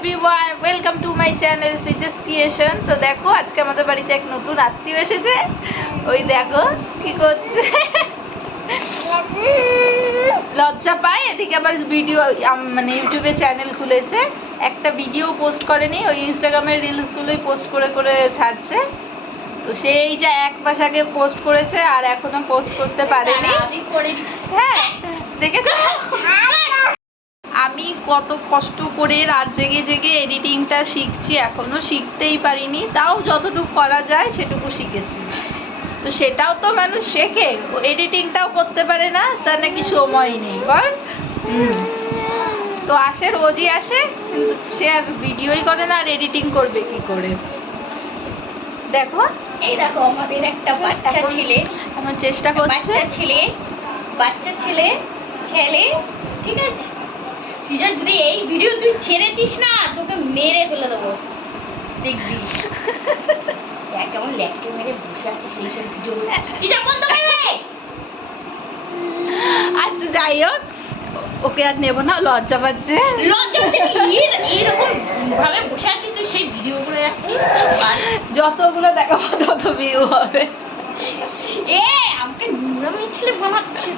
Everyone, welcome to my channel সিজেস creation. তো দেখো আজকে আমাদের বাড়িতে এক নতুন আত্মীয় এসেছে। ওই দেখো কি করছে, লজ্জা পায়। এদিকে আবার ভিডিও মানে ইউটিউবে চ্যানেল খুলেছে, একটা ভিডিও পোস্ট করেনি, ওই ইনস্টাগ্রামের রিলসগুলোই পোস্ট করে করে ছাড়ছে। তো সেই যা এক মাস আগে পোস্ট করেছে আর এখনো পোস্ট করতে পারেনি। হ্যাঁ দেখেছো, আমি কত কষ্ট করে রাত জেগে জেগে এডিটিংটা শিখছি, এখনো শিখতেই পারিনি। তাও যতটুকু করা যায় সেটুকু শিখেছি। তো সেটাও তো মানুষ শেখে, এডিটিংটাও করতে পারে না, তার নাকি সময় নেই বল। তো আসে, রোজই আসে, কিন্তু সে আর ভিডিওই করে না, আর এডিটিং করবে কি করে। দেখো এই দেখো আমাদের একটা বাচ্চা ছেলে, আমার চেষ্টা করছে। বাচ্চা ছেলে খেলে, ঠিক আছে। সিজন যদি এই ভিডিও তুই ছেড়েছিস না, তোকে মেরে ফেলে দেবো, দেখবি। কেমন ল্যাপটে মেরে বসে আছে, সেই সব ভিডিও সিজন বন্ধ করে। আচ্ছা যাই হোক, ওকে আর নেবো না, লজ্জা পাচ্ছে। এইরকম ভাবে বসে আছিস তুই, সেই ভিডিও করে যাচ্ছিস। যতগুলো দেখাবো তত ভিউ হবে। আমাকে নোংরা মেয়ে ছেলে বানাচ্ছে।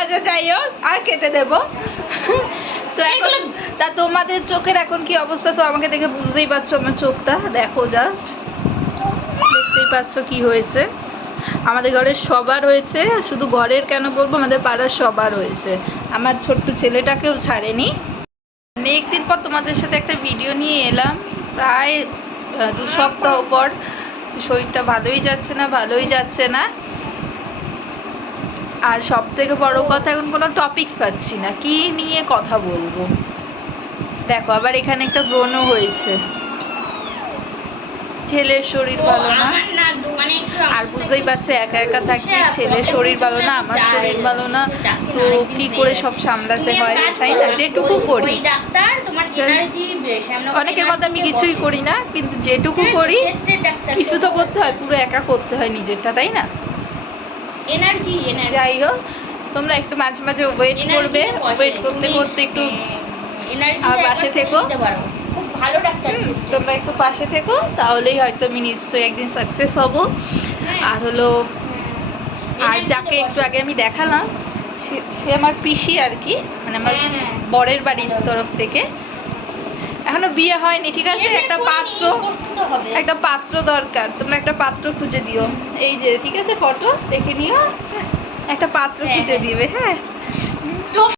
আচ্ছা যাই হোক, আর কেটে দেবো। তো এখন তা তোমাদের চোখের এখন কি অবস্থা, তো আমাকে দেখে বুঝতেই পারছো। আমার চোখটা দেখো, জাস্ট দেখতেই পাচ্ছ কি হয়েছে। আমাদের ঘরের সবার হয়েছে, শুধু ঘরের কেন বলবো, আমাদের পাড়ার সবার হয়েছে। আমার ছোট্ট ছেলেটাকেও ছাড়েনি। অনেকদিন পর তোমাদের সাথে একটা ভিডিও নিয়ে এলাম, প্রায় 2 সপ্তাহ পর। শরীরটা ভালোই যাচ্ছে না। আর সব থেকে বড় কথা, এখন কোনো টপিক পাচ্ছি না, কি নিয়ে কথা বলবো। দেখো আবার এখানে একটা ব্রণ হয়েছে, ছেলের শরীর ভালো না। আর বুঝতেই পারছো, একা একা থাকি, ছেলের শরীর ভালো না, আমার শরীর ভালো না, তো কি করে সব সামলাতে হয়, তাই না। যেটুকু করি, অনেকের মতো আমি কিছুই করি না, কিন্তু যেটুকু করি কিছু তো করতে হয়, পুরো একা করতে হয় নিজেরটা, তাই না। যাই হোক, তোমরা একটু মাঝে মাঝে ওয়েট করবে, ওয়েট করতে করতে একটু আমার পাশে থেকো। তোমরা একটু পাশে থেকো, তাহলেই হয়তো আমি নিশ্চয়ই একদিন সাকসেস হব। আর হলো, আর যাকে একটু আগে আমি দেখালাম, সে আমার পিসি আর কি, মানে আমার বরের বাড়ির তরফ থেকে। এখনো বিয়ে হয়নি, ঠিক আছে। একটা পাত্র দরকার, তোমরা একটা পাত্র খুঁজে দিও। এই যে ঠিক আছে, ফটো দেখে নিও, একটা পাত্র খুঁজে দিবে। হ্যাঁ।